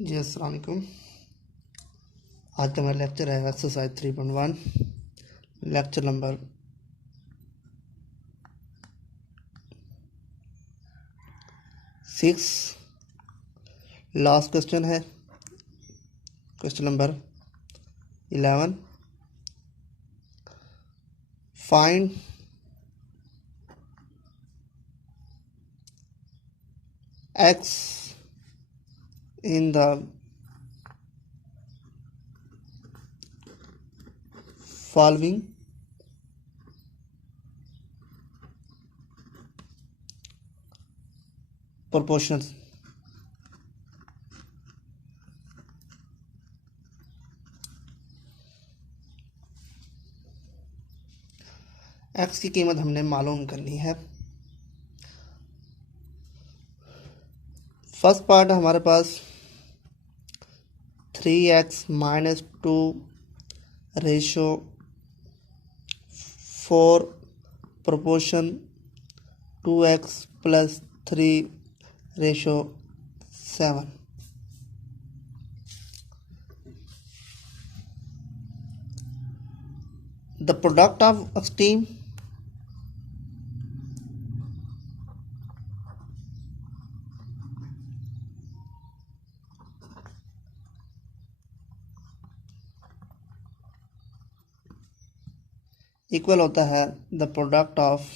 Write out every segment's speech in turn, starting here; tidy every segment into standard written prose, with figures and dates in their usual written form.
जी अस्सलाम वालेकुम। आज का हमारा लेक्चर है exercise 3.1, lecture number 6। Last question है question number 11। Find X in the following proportions. X की कीमत हमने मालूम करनी है। फर्स्ट पार्ट हमारे पास 3x minus 2 ratio 4 proportion 2x plus 3 ratio 7। The product of extreme equal होता है द प्रोडक्ट ऑफ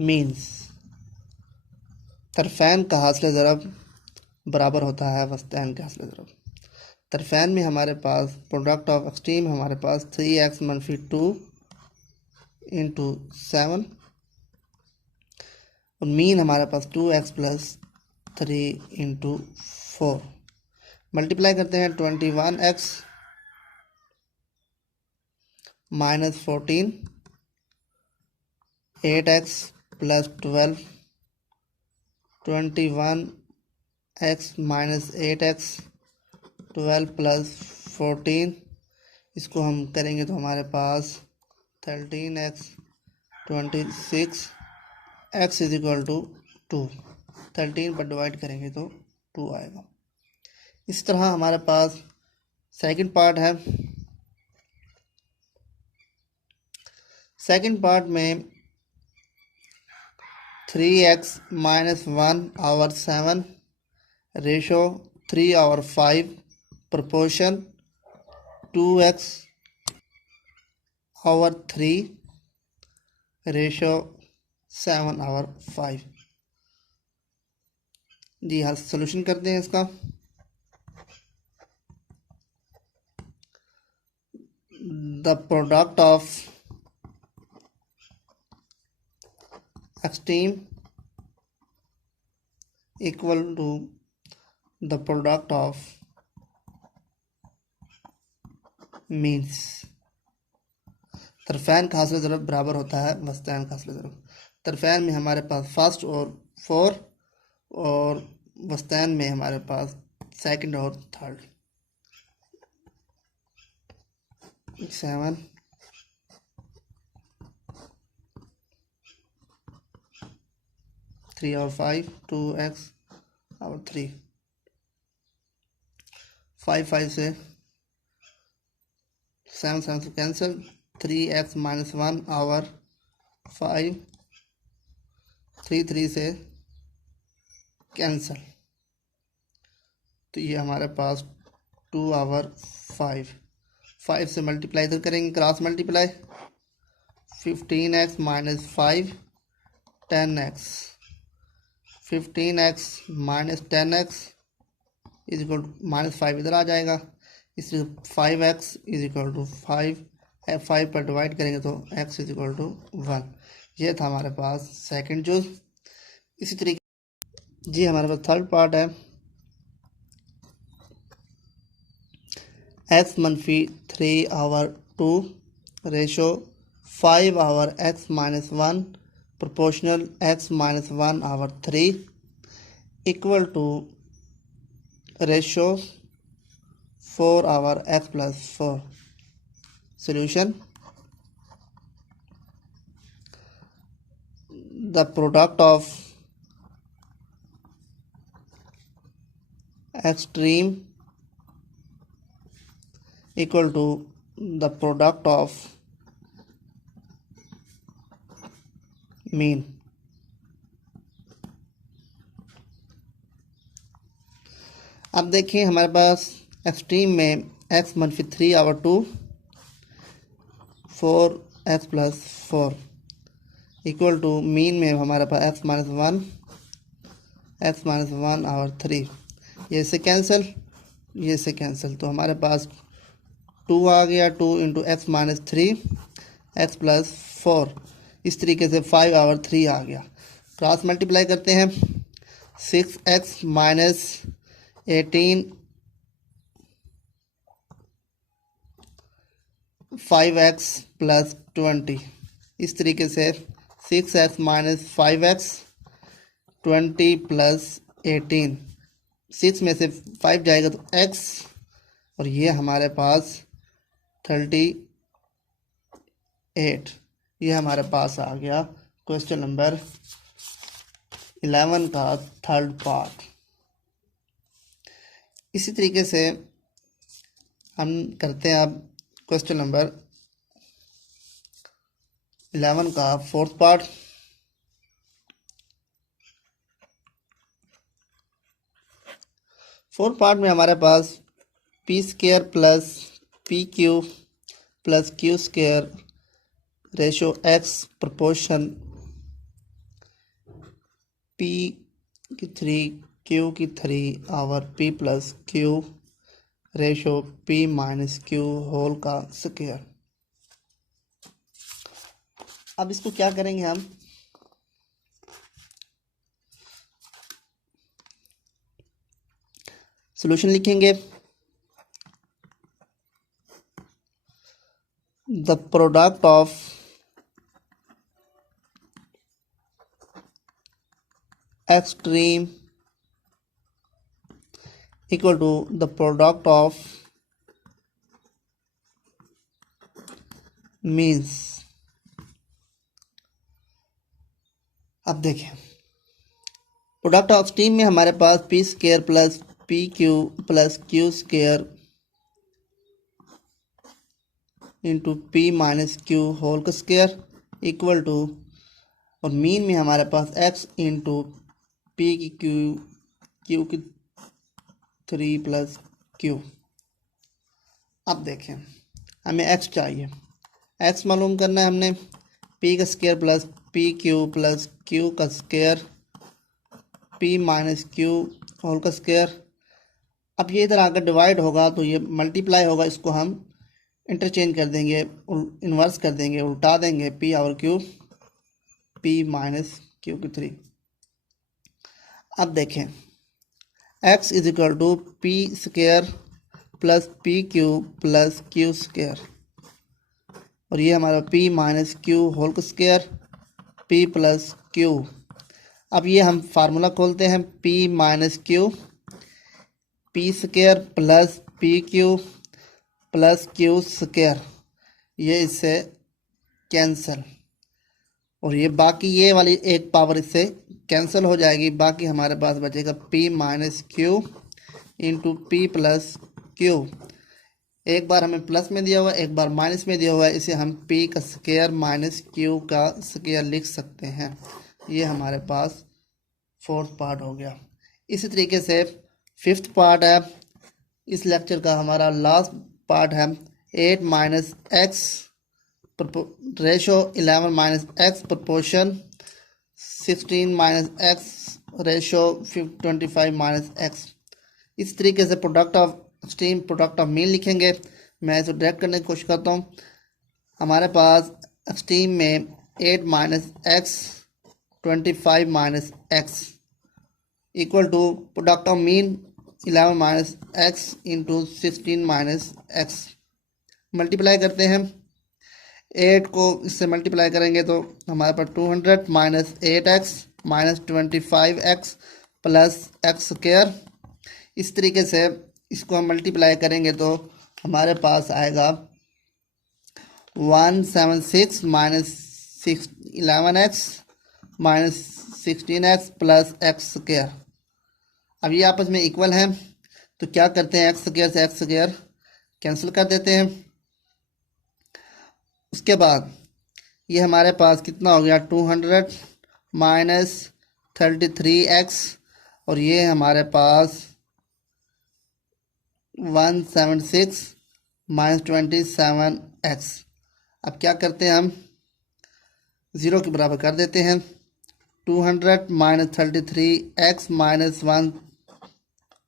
मीन्स। तरफैन का हासिल ज़रब बराबर होता है वस्तैन के हासिल ज़रब। तरफैन में हमारे पास प्रोडक्ट ऑफ एक्सट्रीम हमारे पास 3x मनफी 2 इंटू 7 और मीन हमारे पास 2x प्लस 3 इंटू 4। मल्टीप्लाई करते हैं 21x minus 14 8x plus 12 21x minus 8x 12 plus 14। इसको हम करेंगे तो हमारे पास 13x 26 x is equal to 2। 13 पर डिवाइड करेंगे तो 2 आएगा। इस तरह हमारे पास सेकंड पार्ट है। सेकंड पार्ट में 3x minus 1 over 7 ratio 3 over 5 proportion 2x over 3 ratio 7 over 5। जी हाँ, सोल्यूशन करते हैं इसका। The product of extreme equal to the product of means. तरफैन का हासिल ज़रब बराबर होता है वस्तैन का हासिल ज़रब। तरफैन में हमारे पास फर्स्ट और 4 और वस्तैन में हमारे पास सेकंड और थर्ड। 7 3 और 5 2x और 3 5 से 7 से कैंसिल 3x माइनस 1 आवर 5 3 से कैंसिल तो ये हमारे पास 2 आवर 5 से मल्टीप्लाई इधर करेंगे, cross multiply 15x minus 5 10x 15x minus 10x is equal to minus 5 इधर आ जाएगा। इसलिए 5x इज इक्वल टू 5 पर डिवाइड करेंगे तो x इज इक्वल टू 1। ये था हमारे पास सेकंड जूस। इसी तरीके जी हमारे पास थर्ड पार्ट है x मनफी 3 over 2 ratio 5 over x minus 1 proportional x minus 1 over 3 equal to ratio 4 over x plus 4। Solution the product of extreme equal to the product of mean. अब देखिए हमारे पास एक्सट्रीम में x -3 / 2 4x+4 equal to mean में हमारे पास x -1 / 3। ये से cancel, ये से कैंसिल, तो हमारे पास 2 आ गया। 2 × x - 3 x+4, इस तरीके से 5/3 आ गया। क्रॉस मल्टीप्लाई करते हैं। 6x - 18 5x + 20, इस तरीके से 6x - 5x 20 + 18, 6 में से 5 जाएगा तो x, और ये हमारे पास 38, ये हमारे पास आ गया क्वेश्चन नंबर 11 का थर्ड पार्ट। इसी तरीके से हम करते हैं अब क्वेश्चन नंबर 11 का फोर्थ पार्ट। फोर्थ पार्ट में हमारे पास p² + pq + q² ratio x proportion p³ q³ p + q ratio p - q whole का स्क्वायर। अब इसको क्या करेंगे हम, सॉल्यूशन लिखेंगे। The product of extreme equal to the product of means. अब देखें प्रोडक्ट ऑफ एक्सट्रीम में हमारे पास p² + pq + q² into p - q whole का स्क्वायर इक्वल टू, और मीन में हमारे पास x इंटू q³ + q। अब देखें हमें x चाहिए, x मालूम करना है हमने, p का स्क्वायर प्लस pq + q का स्क्वायर p - q होल का स्क्वायर। अब ये इधर आकर डिवाइड होगा तो ये मल्टीप्लाई होगा, इसको हम इंटरचेंज कर देंगे, इन्वर्स कर देंगे, उल्टा देंगे, p/q p - q³। अब देखें x = p² + pq + q², और ये हमारा p - q होल का स्क्वायर p + q। अब ये हम फार्मूला खोलते हैं, p - q p² + pq + q², ये इससे कैंसिल, और ये बाकी ये वाली एक पावर इससे कैंसिल हो जाएगी। बाकी हमारे पास बचेगा p - q into p + q। एक बार हमें प्लस में दिया हुआ है, एक बार माइनस में दिया हुआ है, इसे हम p का स्क्वायर - q का स्क्वायर लिख सकते हैं। ये हमारे पास फोर्थ पार्ट हो गया। इसी तरीके से फिफ्थ पार्ट है इस लेक्चर का, हमारा लास्ट पार्ट है 8 - x ratio 11 - x proportion 16 - x ratio 25 - x। इस तरीके से product of extreme product of mean लिखेंगे। मैं इसे डायरेक्ट करने की कोशिश करता हूँ। हमारे पास एक्सट्रीम में 8 - x 25 - x equal to product of mean 11 - x into 16 - x। Multiply करते हैं, 8 को इससे मल्टीप्लाई करेंगे तो हमारे पास 200 - 8x - 25x + x²। इस तरीके से इसको हम मल्टीप्लाई करेंगे तो हमारे पास आएगा 176 - 11x - 16x + x²। अब ये आपस में इक्वल हैं, तो क्या करते हैं, एक्स स्क्वायर से एक्स स्क्वायर कैंसिल कर देते हैं। उसके बाद ये हमारे पास कितना हो गया, 200 माइनस 33x, और ये हमारे पास 176 माइनस 27x। अब क्या करते हैं, हम ज़ीरो के बराबर कर देते हैं। 200 minus 33x minus 1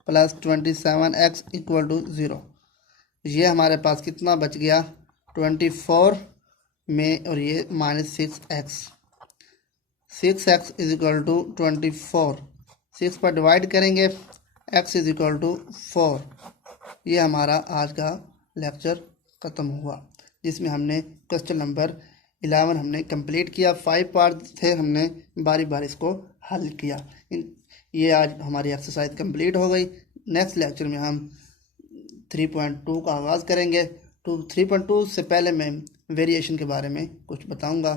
plus 27x equal to 0। ये हमारे पास कितना बच गया, 24 में, और ये minus 6x। 6x is equal to 24, 6 पर डिवाइड करेंगे, x इज इक्वल टू 4। ये हमारा आज का लेक्चर ख़त्म हुआ, जिसमें हमने क्वेश्चन नंबर 11 हमने कंप्लीट किया। 5 पार्ट थे, हमने बारी बारी इसको हल किया। ये आज हमारी एक्सरसाइज कंप्लीट हो गई। नेक्स्ट लेक्चर में हम 3.2 का आगाज़ करेंगे। 3.2 से पहले मैं वेरिएशन के बारे में कुछ बताऊंगा।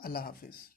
अल्लाह हाफिज़।